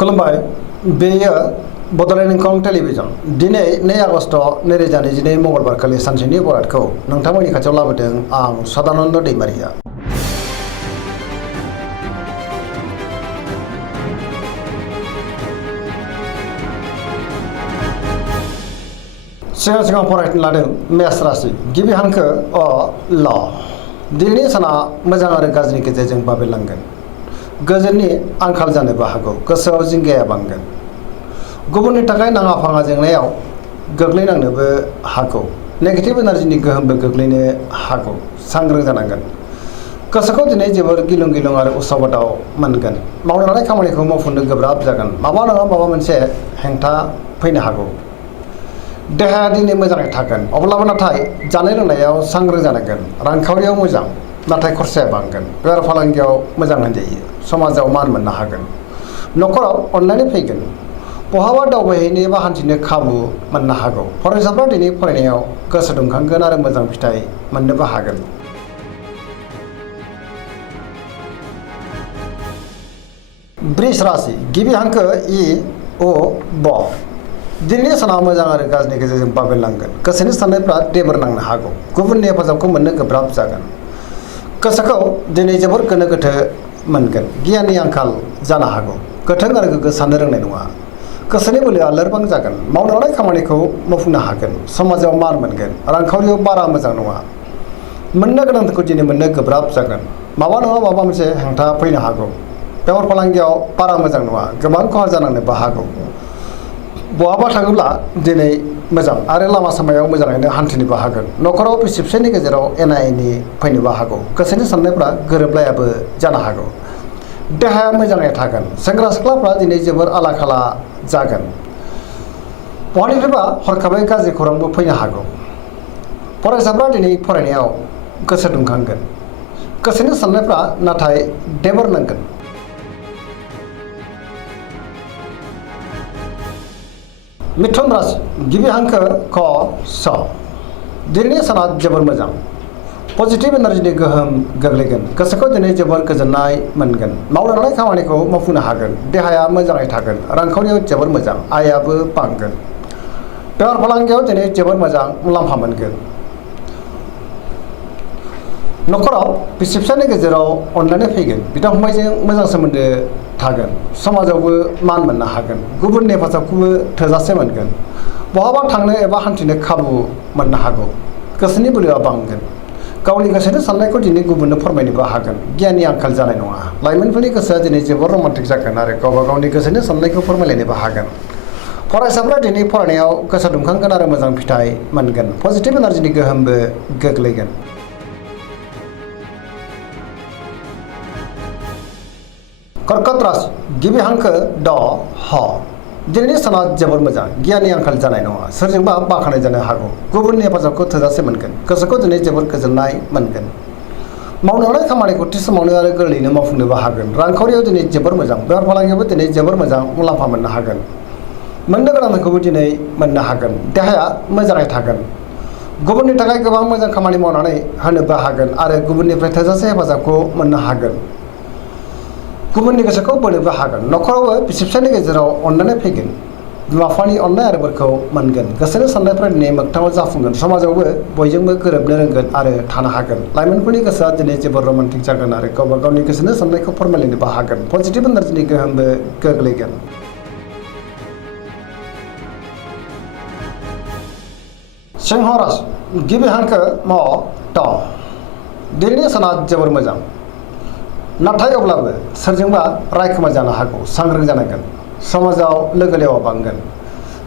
खुलुमबाय बेयो बड'लेण्ड इंखं टेलिभिजन दिनै 2 आगस्ट 2022 मंगलबार खालि सानसेनि बरादखौ नोंथांमोननि खाथियाव लाबोदों आं सदानन्द दैमारिया। सिगां फरायनो लादों मेष राशि गिबि हांखो अ ल। दिनैनि साना मोजां आरो गाज्रिनि गेजेरजों बाबेरलांगोन। गोजोननि आंखाल जानोबो हागौ, गोसोआव जिंगाया बांगोन। गुबुननि थाखाय नाङा फाङा जेंनायाव गोग्लैनांनोबो हागौ। नेगेटिभ एनार्जिनि गोहोमबो गोग्लैनो हागौ, सांग्रां जानांगोन। गोसोखौ दिनै जोबोर गिलुं गिलुं आरो उसुबादाव मोनगोन। मावनो लानाय खामानिखौ मावफुंनो गोब्राब जागोन। माबा नङा माबा मोनसे हेंथा फैनो हागौ। देहाया दिनै मोजाङै थागोन, अब्लाबो नाथाय जानाय लोंनायाव सांग्रां जानांगोन। रांखावरियाव मोजां, नाथाय खरसाया बांगोन। बेफार फालांगियाव मोजां होनजायो, समाजाव मान मोननो हागोन। न'खराव अननानै फैगोन। बहाबा दावबायहैनो एबा हान्थिनो खाबु मोननो हागौ। फरायसाफ्रा दिनै फरायनायाव गोसो दुंखांगोन आरो मोजां फिथाइ मोननोबो हागोन। वृष राशि गिबि हांखो इ उ ब। दिनैनि साना मोजां आरो गाज्रिनि गेजेरजों बाबेरलांगोन। गोसोनि साननायफ्रा देबोर नांनो हागौ। गुबुननि हेफाजाबखौ मोननो गोब्राब जागोन। गोसोखौ दिनै जोबोर गोनो गोथो मोनगोन। गियाननि आंखाल जानो हागौ। गोथों आरो गोग्गो साननो रोंनाय नङा। गोसोनि बोलोआ लोरबां जागोन। मावनो लानाय खामानिखौ मावफुंनो हागोन। समाजाव मान मोनगोन। रांखावरियाव बारा मोजां नङा। मोननो गोनांखौ दिनै मोननो गोब्राब जागोन। माबा नङा माबा मोनसे हेंथा फैनो हागौ। बेफार फालांगियाव बारा मोजां नङा, गोबां खहा जानांनोबो हागौ। बहाबा थाङोब्ला दिनै मोजां आरो लामा सामायाव मोजाङैनो हान्थिनोबो हागोन। न'खराव बिसि फिसायनि गेजेराव एना एनि फैनोबो हागौ। गोसोनि साननायफ्रा गोरोबलायाबो जानो हागौ। देहाया मोजाङै थागोन। सेंग्रा सिख्लाफ्रा दिनै जोबोर आला खाला जागोन। बहानिफ्रायबा हरखाबै गाज्रि खौरांबो फैनो हागौ। फरायसाफ्रा दिनै फरायनायाव गोसो दुंखांगोन। गोसोनि साननायफ्रा नाथाय देबोर नांगोन। मिथुन राशि गिबि हांखो क स। दिनैनि साना जोबोर मोजां। पजिटिभ एनार्जिनि गोहोम गोग्लैगोन। गोसोखौ दिनै जोबोर गोजोननाय मोनगोन। मावनो लानाय खामानिखौ मावफुंनो हागोन। देहाया मोजाङै थागोन। रांखावरियाव जोबोर मोजां, आयाबो बांगोन। बेफार फालांगियाव दिनै जोबोर मोजां मुलाम्फा मोनगोन। न'खराव बिसि फिसायनि गेजेराव अनलायनाय फैगोन। बिदा फंबायजों मोजां सोमोन्दो थागोन। समाजावबो मान मोननो हागोन। गुबुननि हेफाजाबखौबो थोजासे मोनगोन। बहाबा थांनो एबा हान्थिनो खाबु मोननो हागौ। गोसोनि बोलोआ बांगोन। गावनि गोसोनि साननायखौ दिनै गुबुननो फोरमायनोबो हागोन। गियाननि आंखाल जानाय नङा। लाइमोनफोरनि गोसोआ दिनै जोबोर रमान्टिक जागोन आरो गावबा गावनि गोसोनि साननायखौ फोरमायलायनोबो हागोन। फरायसाफ्रा दिनै फरायनायाव गोसो दुंखांगोन आरो मोजां फिथाइ मोनगोन। पजिटिभ एनार्जिनि गोहोमबो गोग्लैगोन। कर्कट राशि गिबि हांखो ड ह। दिनैनि साना जोबोर मोजां। गियाननि आंखाल जानाय नङा। सोरजोंबा बाख्नाय जानो हागौ। गुबुननि हेफाजाबखौ थोजासे मोनगोन। गोसोखौ दिनै जोबोर गोजोननाय मोनगोन। मावनो लानाय खामानिखौ थि समावनो आरो गोरलैयैनो मावफुंनोबो हागोन। रांखावरियाव दिनै जोबोर मोजां। बेफार फालांगियावबो दिनै जोबोर मोजां मुलाम्फा मोननो हागोन। मोननो गोनांखौबो दिनै मोननो हागोन। देहाया मोजाङै थागोन। गुबुननि थाखाय गोबां मोजां खामानि मावनानै होनोबो हागोन आरो गुबुननिफ्राय थोजासे हेफाजाबखौ मोननो हागोन। गुबुननि गोसोखौ बोनोबो हागोन। न'खरावबो बिसि फिसायनि गेजेराव अननानै फैगोन। बिमा बिफानि अननाय आरो बोरखौ मोनगोन। गोसोनि साननायफ्रा दिनै मोगथाङाव जाफुंगोन। समाजावबो बयजोंबो गोरोबनो रोंगोन आरो थानो हागोन। लाइमोनफोरनि गोसोआ दिनै जोबोर रमान्टिक जागोन आरो गावबा गावनि गोसोनि साननायखौ फोरमायलायनोबो हागोन। पजिटिभ एनार्जिनि गोहोमबो गोग्लैगोन। सिंह राशि गिबि हांखो म ट। दिनैनि साना जोबोर मोजां। नाथाय अब्लाबो सोरजोंबा रायखोमा जानो हागौ। सांग्रां जानांगोन। समाजाव लोगो लेवा बांगोन।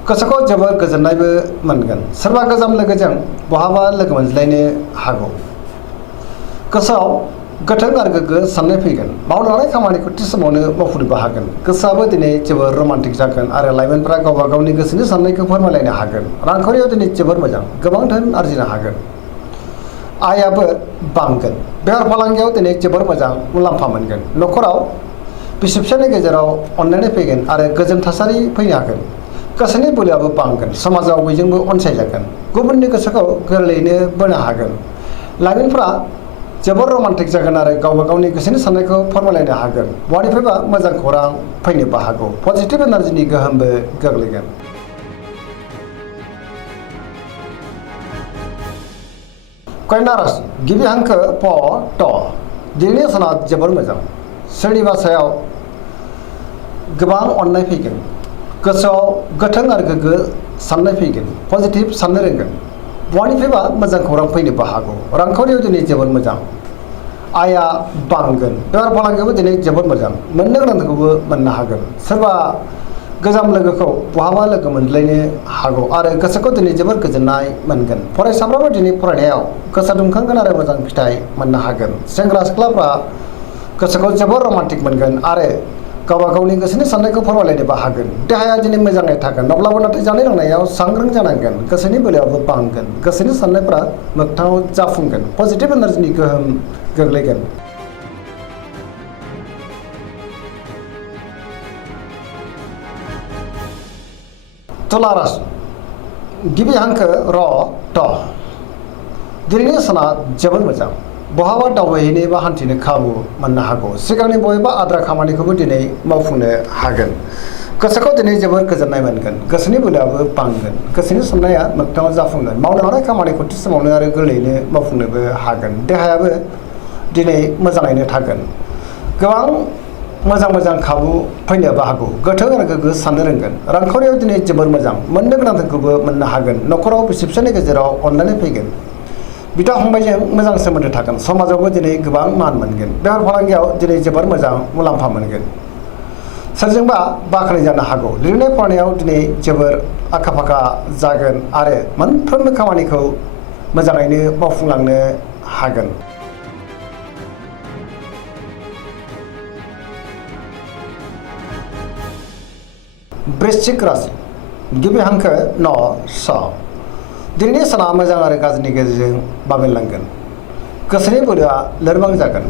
गोसोखौ जोबोर गोजोननायबो मोनगोन। सोरबा गोजाम लोगोजों बहाबा लोगो मोनज्लायनो हागौ। गोसोआव गोथों आरो गोग्गो साननाय फैगोन। मावनो लानाय खामानिखौ थि समावनो मावफुंनोबो हागोन। गोसोआबो दिनै जोबोर रमान्टिक जागोन आरो लाइमोनफ्रा गावबा गावनि गोसोनि साननायखौ फोरमायलायनो हागोन। रांखावरियाव दिनै जोबोर मोजां, गोबां धोन आरजिनो हागोन। आयाबो बांगोन। बेफार फालांगियाव दिनै जोबोर मोजां मुलाम्फा मोनगोन। न'खराव बिसि फिसायनि गेजेराव अनलायनाय फैगोन आरो गोजोन थासारि फैनो हागोन। गोसोनि बोलोआबो बांगोन। समाजाव बयजोंबो अनसायजागोन। गुबुननि गोसोखौ गोरलैयैनो बोनो हागोन। लाइमोनफ्रा जोबोर रमान्टिक जागोन आरो गावबा गावनि गोसोनि साननायखौ फोरमायलायनो हागोन। बहानिफ्रायबा मोजां खौरां फैनोबो हागौ। पजिटिभ एनार्जिनि गोहोमबो गोग्लैगोन। कन्या राशि गिबि हांखो प ट दिनैनि साना जोबोर मोजां। सोरनिबा सायाव गोबां अननाय फैगोन। गोसोआव गोथों आरो गोग्गो साननाय फैगोन। पजिटिभ साननो रोंगोन। बहानिफ्रायबा मोजां खौरां फैनोबो हागौ। रांखावरियाव दिनै जोबोर मोजां। आया बांगोन। बेफार फालांगियावबो दिनै जोबोर मोजां। मोननो गोनांखौबो मोननो हागोन। सोरबा गोजाम लोगोखौ बहाबा लोगो मोनज्लायनो हागौ आरो गोसोखौ दिनै जोबोर गोजोननाय मोनगोन। फरायसाफ्राबो दिनै फरायनायाव गोसो दुंखांगोन आरो मोजां फिथाइ मोननो हागोन। सेंग्रा सिख्लाफ्रा गोसोखौ जोबोर रमान्टिक मोनगोन आरो गावबा गावनि गोसोनि साननायखौ फोरमायलायनोबो हागोन। देहाया दिनै मोजाङै थागोन। अब्लाबो नाथाय जानाय लोंनायाव सांग्रां जानांगोन। गोसोनि बोलोआबो बांगोन। गोसोनि साननायफ्रा मोगथाङाव जाफुंगोन। पजिटिभ एनार्जिनि गोहोम गोग्लैगोन। तुला राशि गिबि हांखो र ट दिनैनि साना जोबोर मोजां। बहाबा दावबायहैनो बा हान्थिनो खाबु मोननो हागौ। सिगांनि बबेबा आद्रा खामानिखौबो दिनै मावफुंनो हागोन। गोसोखौ दिनै जोबोर गोजोननाय मोनगोन। गोसोनि बोलोआबो बांगोन। गोसोनि साननाया मोगथाङाव जाफुंगोन। मावनो हानाय खामानिखौ थि समावनो आरो गोरलैयैनो मावफुंनोबो हागोन। देहायाबो दिनै मोजाङैनो थागोन। गोबां मोजां खाबु फैनोबो हागौ। गोथों आरो गोग्गो साननो रोंगोन। रांखावरियाव दिनै जोबोर मोजां। मोननो गोनांखौबो मोननो हागोन। न'खराव बिसि फिसायनि गेजेराव अनलायनाय फैगोन। बिदा फंबायजों मोजां सोमोन्दो थागोन। समाजावबो दिनै गोबां मान मोनगोन। बेफार फालांगियाव दिनै जोबोर मोजां मुलाम्फा मोनगोन। सोरजोंबा बाख्नाय जानो हागौ। लिरनाय फरायनायाव दिनै जोबोर आखा फाखा जागोन आरो मोनफ्रोमबो खामानिखौ मोजाङैनो मावफुंलांनो हागोन। वृश्चिक राशि गिबि हांखो न स दिनैनि साना मोजां आरो गाज्रिनि गेजेरजों बाबेनलांगोन। गोसोनि बोलोआ लोरबां जागोन।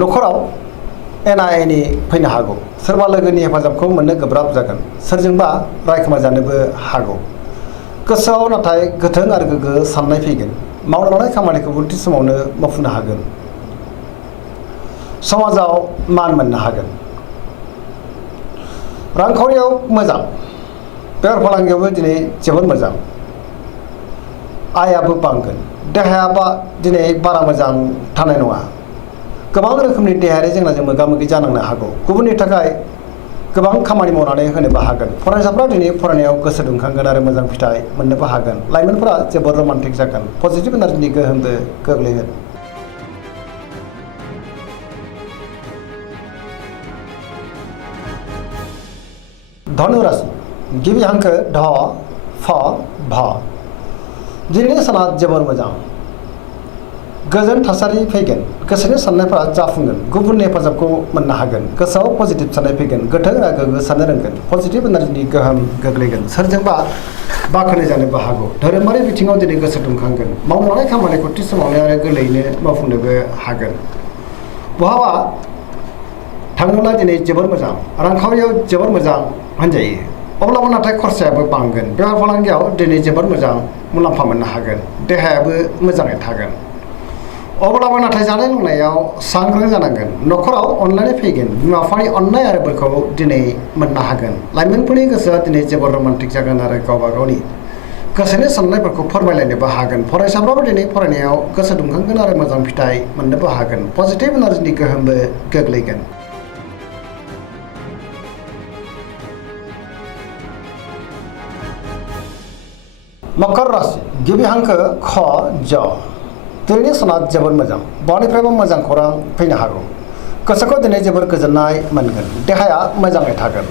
न'खराव एना एनि फैनो हागौ। सोरबा लोगोनि हेफाजाबखौ मोननो गोब्राब जागोन। सोरजोंबा रायखोमा जानोबो हागौ। गोसोआव नाथाय गोथों आरो गोग्गो साननाय फैगोन। मावनो लानाय खामानिखौबो थि समावनो मावफुंनो हागोन। समाजाव मान मोननो हागोन। रांखावरियाव मोजां। बेफार फालांगियावबो दिनै जोबोर मोजां। आयाबो बांगोन। देहाया दिनै बारा मोजां थानाय नङा। गोबां रोखोमनि देहायारि जेंनाजों मोगा मोगि जानांनो हागौ। गुबुननि थाखाय गोबां खामानि मावनानै होनोबो हागोन। फरायसाफ्रा दिनै फरायनायाव गोसो दुंखांगोन आरो मोजां फिथाइ मोननोबो हागोन। लाइमोनफोरा जोबोर रमान्टिक जागोन। पजिटिभ एनार्जिनि गोहोमबो गोग्लैगोन। धनु राशि गिबि हांखो ध फ भ दिनैनि साना जोबोर मोजां। गोजोन थासारि फैगोन। गोसोनि साननायफ्रा जाफुंगोन। गुबुननि हेफाजाबखौ मोननो हागोन। गोसोआव पजिटिभ साननाय फैगोन। गोथों आरो गोग्गो साननो रोंगोन। पजिटिभ एनार्जिनि गोहोम गोग्लैगोन। सोरजोंबा बाख्नाय जानोबो हागौ। धोरोमारि बिथिङाव दिनै गोसो दुंखांगोन। मावनो लानाय खामानिखौ थि समावनो आरो गोरलैयैनो मावफुंनोबो हागोन। बहाबा थाङोब्ला दिनै जोबोर मोजां। रांखावरियाव जोबोर मोजां होनजायो। अब्लाबो नाथाय खरसायाबो बांगोन। बेफार फालांगियाव दिनै जोबोर मोजां मुलाम्फा मोननो हागोन। देहायाबो मोजाङै थागोन। अब्लाबो नाथाय जानाय लोंनायाव सांग्रां जानांगोन। न'खराव अनलायनाय फैगोन। बिमा बिफानि अननाय आरो बोरखौ दिनै मोननो हागोन। लाइमोनफोरनि गोसोआ दिनै जोबोर रमान्टिक जागोन आरो गावबा गावनि गोसोनि साननायफोरखौ फोरमायलायनोबो हागोन। फरायसाफ्राबो दिनै फरायनायाव गोसो दुंखांगोन आरो मोजां फिथाइ मोननोबो हागोन। पजिटिभ एनार्जिनि गोहोमबो गोग्लैगोन। मकर राशि गिबि हांखो ख ज दिनैनि साना जोबोर मोजां। बहानिफ्रायबो मोजां खौरां फैनो हागौ। गोसोखौ दिनै जोबोर गोजोननाय मोनगोन। देहाया मोजाङै थागोन।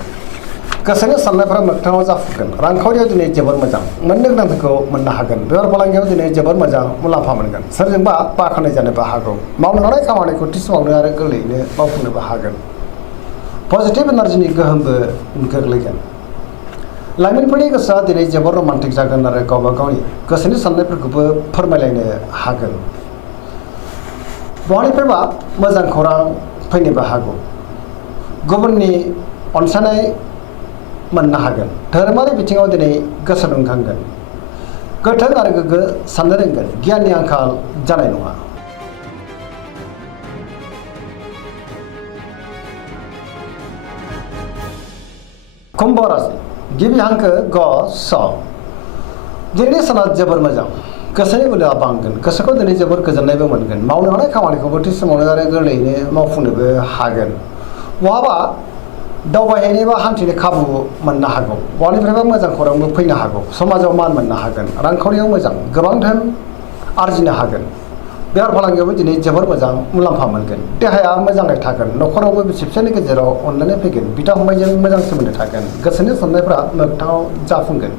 गोसोनि साननायफ्रा मोगथाङाव जाफुंगोन। रांखावरियाव दिनै जोबोर मोजां। मोननो गोनांखौ मोननो हागोन। बेफार फालांगियाव दिनै जोबोर मोजां मुलाम्फा मोनगोन। सोरजोंबा बाख्नाय जानोबो हागौ। मावनो लानाय खामानिखौ थि समावनो आरो गोरलैयैनो मावफुंनोबो हागोन। पजिटिभ एनार्जिनि गोहोमबो गोग्लैगोन। लाइमोनफोरनि गोसोआ दिनै जोबोर रमान्टिक जागोन आरो गावबा गावनि गोसोनि साननायफोरखौबो फोरमायलायनो हागोन। बहानिफ्रायबा मोजां खौरां फैनोबो हागौ। गुबुननि अनसायनाय मोननो हागोन। धोरोमारि बिथिङाव दिनै गोसो दुंखांगोन। गोथों आरो गोग्गो साननो रोंगोन। गियाननि आंखाल जानाय नङा। कुम्भ राशि गिबि हांखो ग स दिनैनि साना जोबोर मोजां गोसोनि बोलोआ बांगोन गोसोखौ दिनै जोबोर गोजोननायबो मोनगोन मावनो हानाय खामानिखौबो थि समावनो आरो गोरलैयैनो मावफुंनोबो हागोन बहाबा दावबायहैनाय बा हान्थिनो खाबु मोननो हागौ बहानिफ्रायबा मोजां खौरांबो फैनो हागौ समाजाव मान मोननो हागोन रांखावरियाव मोजां गोबां धोन आरजिनो हागोन बेफार फालांगियावबो दिनै जोबोर मोजां मुलाम्फा मोनगोन देहाया मोजाङै थागोन न'खरावबो बिसि फिसायनि गेजेराव अनलायनाय फैगोन बिदा फंबायजों मोजां सोमोन्दो थागोन गोसोनि साननायफ्रा मोगथाङाव जाफुंगोन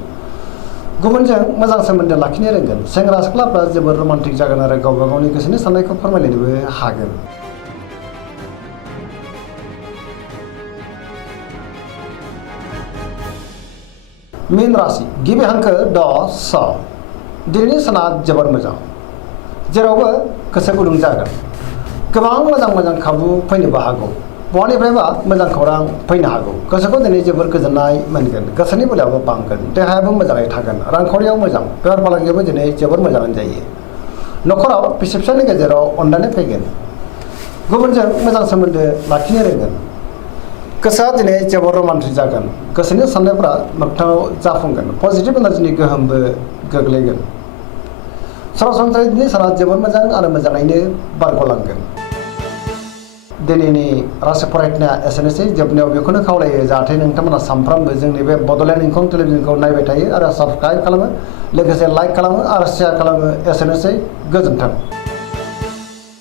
गुबुनजों मोजां सोमोन्दो लाखिनो रोंगोन सेंग्रा सिख्लाफ्रा जोबोर रमान्टिक जागोन आरो गावबा गावनि गोसोनि साननायखौ फोरमायलायनोबो हागोन मीन राशि गिबि हांखो ड स दिनैनि साना जोबोर मोजां जेरावबो गोसो गुदुं जागोन गोबां मोजां खाबु फैनोबो हागौ बहानिफ्रायबा मोजां खौरां फैनो हागौ गोसोखौ दिनै जोबोर गोजोननाय मोनगोन गोसोनि बोलोआबो बांगोन देहायाबो मोजाङै थागोन रांखावरियाव मोजां बेफार फालांगियावबो दिनै जोबोर मोजाङानो जायो न'खराव बिसि फिसायनि गेजेराव अनलायनाय फैगोन गुबुनजों मोजां सोमोन्दो लाखिनो रोंगोन गोसोआ दिनै जोबोर रमान्टिक जागोन गोसोनि साननायफ्रा मोगथाङाव जाफुंगोन पजिटिभ एनार्जिनि गोहोमबो गोग्लैगोन सरासनस्रायै दिनै साना जोबोर मोजां आरो मोजाङैनो बारग'लांगोन दिनैनि राशि फरायनाया एसेनोसै जोबनायाव बेखौनो खावलायो जाहाथे नोंथांमोना सानफ्रामबो जोंनि बे बड'लेण्ड इंखं टेलिभिजनखौ नायबाय थायो आरो साबस्क्राइब खालामो लोगोसे लाइक खालामो आरो शेयार खालामो एसेनोसै गोजोन्थों।